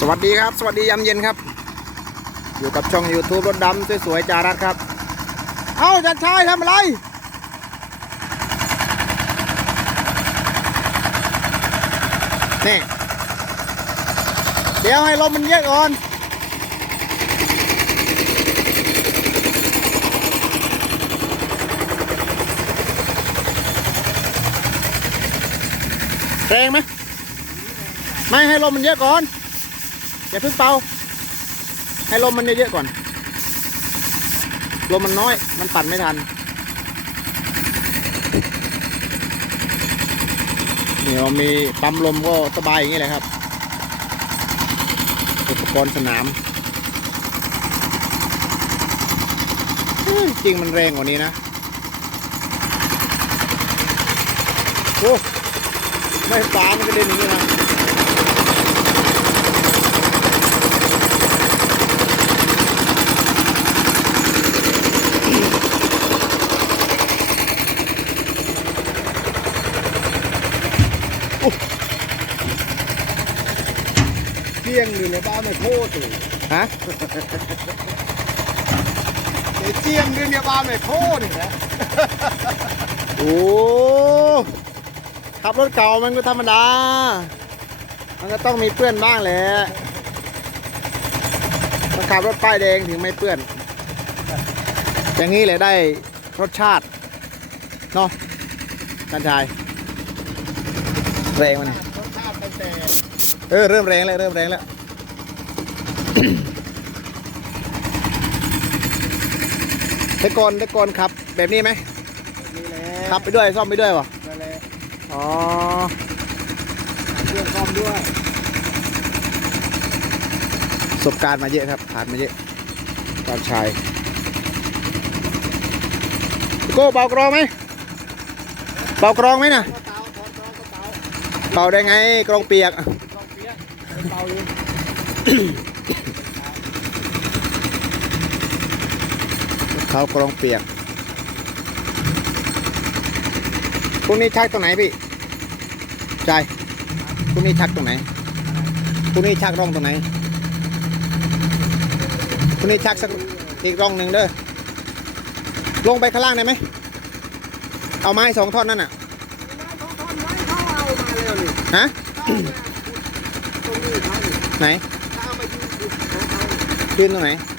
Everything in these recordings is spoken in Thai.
สวัสดีครับ สวัสดียามเย็นครับ อยู่กับช่อง YouTube รถดำสวยๆจารัสครับ เอ้าจันชายทำอะไร นี่ เดี๋ยวให้ลมมันเยอะก่อนแรงไหมไม่ให้ลมมันเยอะก่อน อย่าเพิ่งเป่า ให้ลมมันเยอะๆก่อน ลมมันน้อย มันปั่นไม่ทันนี่เรามีปั๊มลมก็สบายอย่างนี้เลยครับ อุปกรณ์สนาม จริงมันแรงกว่านี้นะ โอ้ ไม่ฟ้ามันก็เด่นอย่างนี้นะ อยู่ในบ้านไม่โคตรฮะไอ้เจียงอยู่ในบ้านไม่โคตรเลยนะโอ้ขับรถเก่ามันก็ธรรมดา มันก็ต้องมีเปื้อนบ้างแหละมาขับรถป้ายแดงถึงไม่เปื้อน อย่างนี้เลยได้รสชาติ เนาะท่านชาย แรงมันยรสชาติตั้งแต่เออ เริ่มแรงแล้ว เริ่มแรงแล้ว แต่ก่อนแต่ก่อนขับ แบบนี้ไหมนี่แหละขับไปด้วยซ่อมไปด้วยวะนั่นแหละอ๋อเครื่องซ่อมด้วยประสบการณ์มาเยอะครับ ผ่านมาเยอะตอนชายพี่โก้เป่ากรองไหมเป่ากรองไหมนะกระเตาถอดรองกระเตาเป่าได้ไงกรองเปียกกองเปี๊ยกเป็นเตาเลย เขากรองเปียกพรุ่งนี้ชักตรงไหนพี่ชายพรุ่งนี้ชักตรงไหนพรุ่งนี้ชักร่องตรงไหนพรุ่งนี้ชักสักอีกร่องหนึ่งเด้อลงไปข้างล่างได้ไหมเอาไม้สองท่อนนั่นน่ะเขาทำไว้เขาเอามาแล้วนี่ฮะเขาเอามาตรงนี้เขานี่ไหนเขาเอามายืนอยู่ของเขายืนตรงไหนตรงนี้ทางนี้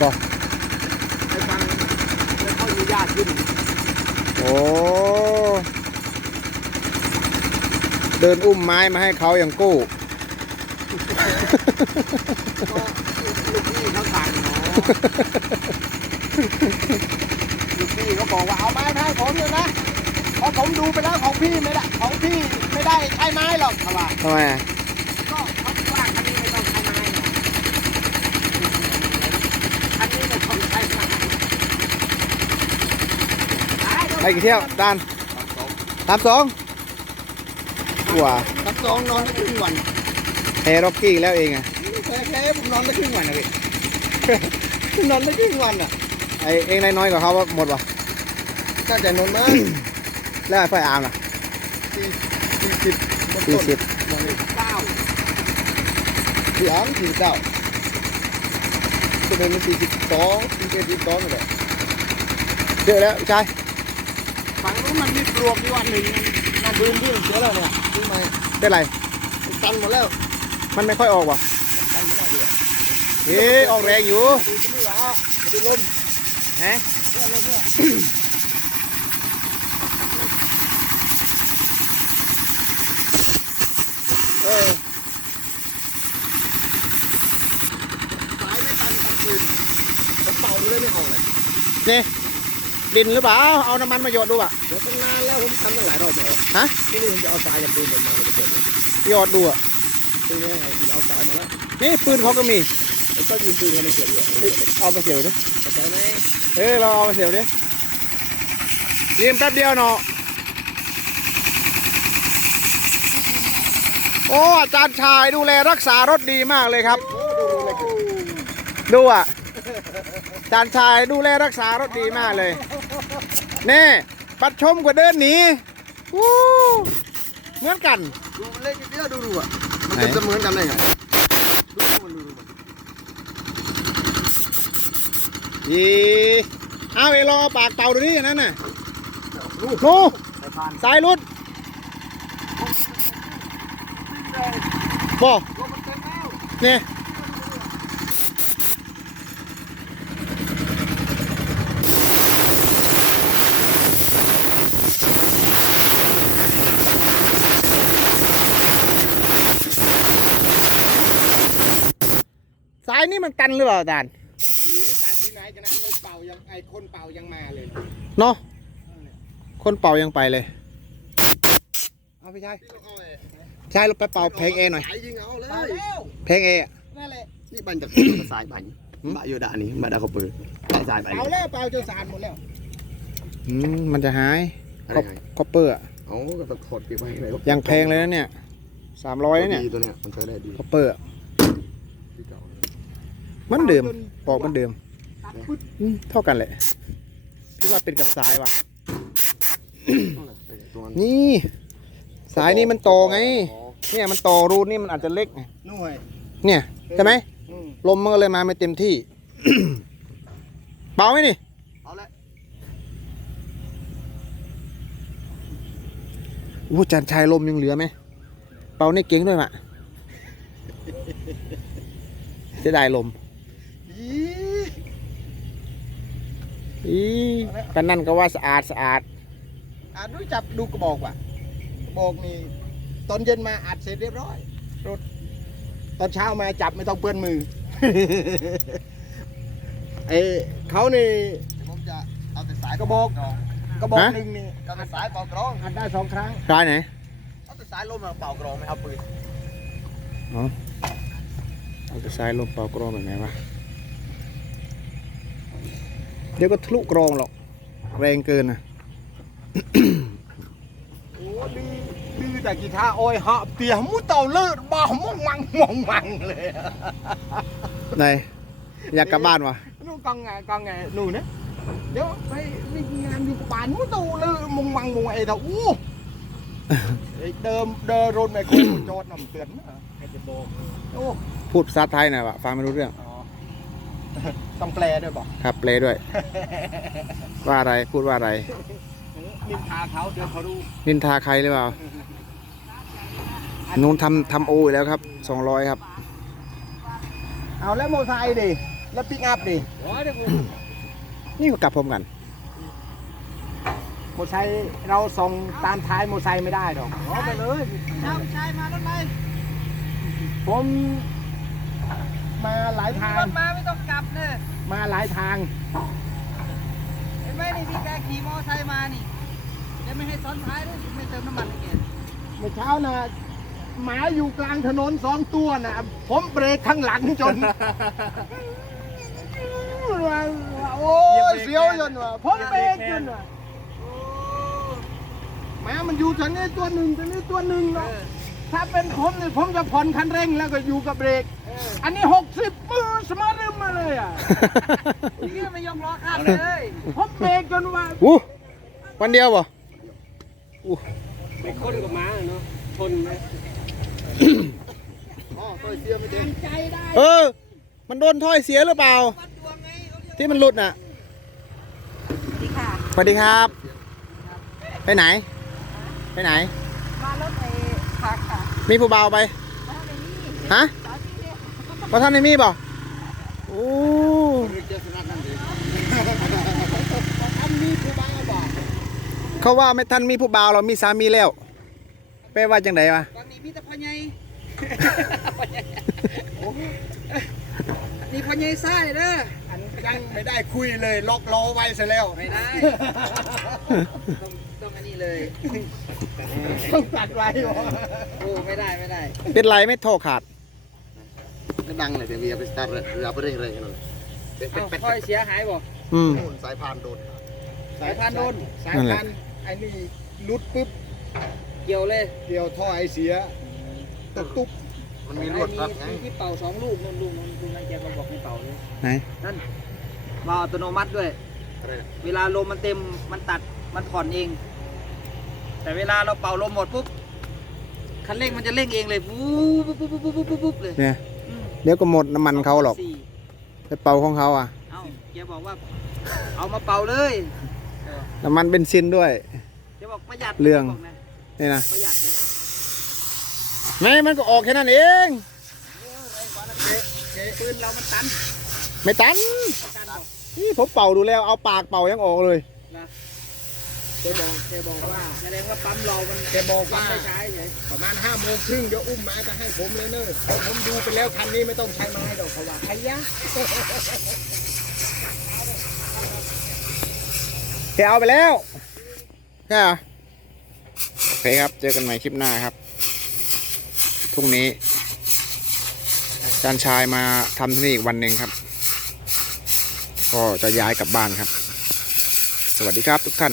บอกไปฟังแล้วเขามีญาติขึ้นโอ้เดินอุ้มไม้มาให้เขาอย่างกู้ก็ลูกพี่เขาสั่งเนาะลูกพี่เขาบอกว่าเอาไม้มาให้ผมเลยนะเพราะผมดูไปแล้วของพี่ไม่ได้ของพี่ไม่ได้ใช้ไม้หรอกเขาว่าทำไมอะ ก็เขาว่าคันนี้ไม่ต้องใช้ไม้หรอกคันนี้ไม่ต้องใช้ไม้ ไปกี่เที่ยวดานสามสองกว่าทับสองนอนได้ครึ่งวันเฮร็อกกี้แล้วเองอะแค่แค่ผมนอนได้ครึ่งวันนะพี่นอนได้ครึ่งวันอะไอเองได้น้อยกว่าเขาว่าหมดวะน่าจะนอนมั้งแล้วไอ้ไฟอาร์มล่ะสี่สิบสี่สิบเก้าสี่สามสี่เก้าตัวเป็นสี่สิบสองสี่สิบสี่สองเลยเยอะแล้วใช่ฝั่งนู้น มันมีปลวกอยู่อันหนึ่งน่าบืนที่เสียแล้วเนี่ยซื้อมาเป็นไรตันหมดแล้วมันไม่ค่อยออกวะตันหมดแล้วเดียวเฮ้ยออกแรงอยู่มาดูที่นี่วะมาดูลมฮะเนี่ยลมเนี่ยเออสายไม่ตันตันคืนผมเป่าดูได้ไม่ออกเลยนี่ ดินหรือเปล่า เอาน้ำมันมาหยดดูอะเดี๋ยวตั้งนานแล้วผมทำตั้งหลายรอบแล้วฮะที่นี่ผมจะเอาทรายจากปืนผมมาจะเกิดเลยหยดดูอะตรงนี้ไงผมเอาทรายมาแล้วนี่ปืนเขาก็มีแล้วก็ยืนปืนกันในเสียอยู่เอ้ยเอาไปเสียวดิเข้าใจไหมเออเราเอาไปเสียวดิเรียมแป๊บเดียวเนาะโอ้อาจารย์ชายดูแลรักษารถดีมากเลยครับโอ้ดูเลยกันดูอะอาจารย์ชายดูแลรักษารถดีมากเลย นี่ปัดชมกว่าเดินหนีวู้เหมือนกัน ดูไหมเล็กนิดเดียวดูดูอะมันจะเสมือนกันได้ไงดูมันดูมันยีเอาเอลองเอาปากเป่าดูนี่อย่างนั้นน่ะดูโน่สายพานสายรุดบอกลมมันเต็มแล้วเนี่ยายนี่มันตันหรือเปล่าอาจารย์หรือตันที่ไหนขนาดลมเป่ายังไอ้คนเป่ายังมาเลยเนาะคนเป่ายังไปเลยเอาพี่ชายใช่เราไปเป่าเพลงเอหน่อยสายยิงเอาเลยเพลงเอะนั่นแหละนี่บันจากสายบันบะอยู่ด่านนี้บะดาเขาเปิดสายสายบันเอาแล้วเปล่าจนสารหมดแล้วอืมมันจะหายอะไรคอปคอปเปอร์อะเอาก็ต้องถอดเก็บไว้ให้เลยยังแพงเลยนะเนี่ยสามร้อยเนี่ยดีตัวเนี้ยมันใช้ได้ดีคอปเปอร์อะที่เก่าเห มันเดิมปอกเหมันเดิมอืมเท่ากันแหละพี่ว่าเป็นกับสายวะตัวนั้นนี่สายนี่มันโตไง เนี่ยมันโตรูนี่มันอาจจะเล็กไงหน่วยเนี่ยใช่ไหมอืมลมมันก็เลยมาไม่เต็มที่ เป่าไหมนี่ เอาละอู้จานชายลมยังเหลือไหม เป่านี่เก่งด้วยมะจะได้ลม อีกันนั่นก็ว่าสะอาดสะอาดอาจรู้จับดูกระบอกว่ะกระบอกนี่ตอนเย็นมาอัดเสร็จเรียบร้อยรถตอนเช้ามาจับไม่ต้องเปื้อนมือเอ้เขานี่ผมจะเอาแต่สายกระบอก กระบอกฮะหนึ่งนี่เอาแต่สายเป่ากรองอัดได้สองครั้งร้ายไหนเอาแต่สายลมมาเป่ากรองไม่เอาปืน เอาแต่สายลมเป่ากรองแบบไหนวะเดี๋ยวก็ทะลุกรองหรอก แรงเกินนะโอ้ดื้อดื้อแต่กีตาร์อ้อยเหาะเปียมุเต่าเลิศบ่าวมองมังมองมังเลยอะไหนอยากกลับบ้านวะนู่นกองไงกองไงนู่นนะเดี๋ยวไปไปงานอยู่กับบ้านมุเต่าเลิศมองมังมองไอ้เต่าอู้ไอ้เดิมเดินรถไมโครโจดนำเตือนนะให้จะบอกโอ้พูดภาษาไทยหน่อยวะฟังไม่รู้เรื่องอ๋อ ต้องแปลด้วยบอกครับเปลด้วย ว่าอะไรพูดว่าอะไร นินทาเขาเดี๋ยวเขารู้นินทาใครหรือเปล่านูนทำทำโออยู่แล้วครับสองร้อยครับ เอาแล้วโมอไซค์ดิ แล้วปิกอัพดินี่ก็กลับพร้อมกัน โมอไซค์เราส่งตามท้ายโมอไซค์ไม่ได้หรอกเอาไปเลยเจ้าชายมารถไหมผม มาหลายทาง รถมาไม่ต้องกลับเนอะมาหลายทาง เห็นไหมนี่พี่แกขี่มอไซค์มานี่แกไม่ให้ซ้อนท้ายด้วยไม่เติมน้ำมันให้แกเมื่อเช้านะหมาอยู่กลางถนนสองตัวนะผมเบรกข้างหลังจน โอ้ยเสียวจนว่ะผมเบรกจนว่ะหมามันอยู่ตรงนี้ตัวหนึ่งตัวนี้ตัวหนึ่งเนาะถ้าเป็นผมเนี่ยผมจะผ่อนคันเร่งแล้วก็อยู่กับเบรก อันนี้หกสิบปืนสมาร์ทรึมมาเลยอะนี่ไม่ยอมล้อข้ามเลยผมเบรกจนว่าอู้วันเดียวบ่ไม่คนกับม้าเนาะชนไหมอ๋อตัวเสียไม่เต็มใจได้เออ มันโดนถ้อยเสียหรือเปล่าวัดดวงไงเขาเรียกที่มันหลุดน่ะดีค่ะสวัสดีครับ ไปไหน ไปไหน มารถไอ้ผักค่ะ มีผู้เบาวไปมาในนี่ฮะสาวที่เนี่ย ว่าท่านในมีบ่โอ้เจอสนัดนั่นดิอันนี้ผู้บ้าบอกเขาว่าไม่ท่านมีผู้บ่าวเรามีสามีแล้วแปลว่าจังไดวะตอนนี้มีแต่พ่อใหญ่นี่พ่อใหญ่ไส้เด้ออันยังไม่ได้คุยเลยล็อกล้อไว้ซะแล้วไม่ได้ต้องต้องอันนี้เลยต้องตัดไว้บอกโอ้ไม่ได้ไม่ได้ เป็นไรไม่โทรขาด ก็ดังเลยแต่เมียไปสตาร์ทเลยเอาไปเร่งๆกันเลยเป็นเอ้าเป็นค่อยเสียหายบ่อืม สายพานโดนสายพานโดนสายนั่นแหพัละนธุ์ไอ้นี่ลุดปุ๊บเกี่ยวเลยเกี่ยวท่อไอเสียตกตุ๊บมันมีรวดรัดไงมีที่เป่าสองลูกนู่นลูกนู่นลูกนั่นแกมาบอกให้เป่าเลยไหนนั่นวาล์วอัตโนมัติด้วยเวลาลมมันเต็มมันตัดมันผ่อนเอง แต่เวลาเราเป่าลมหมดปุ๊บคันเร่งมันจะเร่งเองเลยวูบปุ๊บปุ๊บปุ๊บปุ๊บปุ๊บปุ๊บเลยเนี่ยอืม เดี๋ยวก็หมดน้ำมันเขาหรอก สี่ไปเป่าของเขาอะ เอ้าแกบอกว่า เอามาเป่าเลยเออน้ำมันเบนซินด้วย แกบอกประหยัดเรื่อง แกบกนะนี่นะประหยัดเลยแม่มันก็ออกแค่นั้นเองปืนเรามันตันไม่ตันตันบอก นี่ผมเป่าดูแล้วเอาปากเป่ายังออกเลยนะ แกบอกแกบอกว่าแสดงว่าปั๊มเรามันแกบอกว่าไม่ใช้เลยประมาณห้าโมงครึ่งเดี๋ยวอุ้มมาจะให้ผมเลยเนอะเอาผมดูไปแล้วคันนี้ไม่ต้องใช้ไม้ดอกเขาว่าใครยะแกเอาไปแล้วใช่เหรอโอเคครับ เจอกันใหม่คลิปหน้าครับ พรุ่งนี้อาจารย์ชายมาทำที่นี่อีกวันหนึ่งครับ ก็จะย้ายกลับบ้านครับ สวัสดีครับทุกท่าน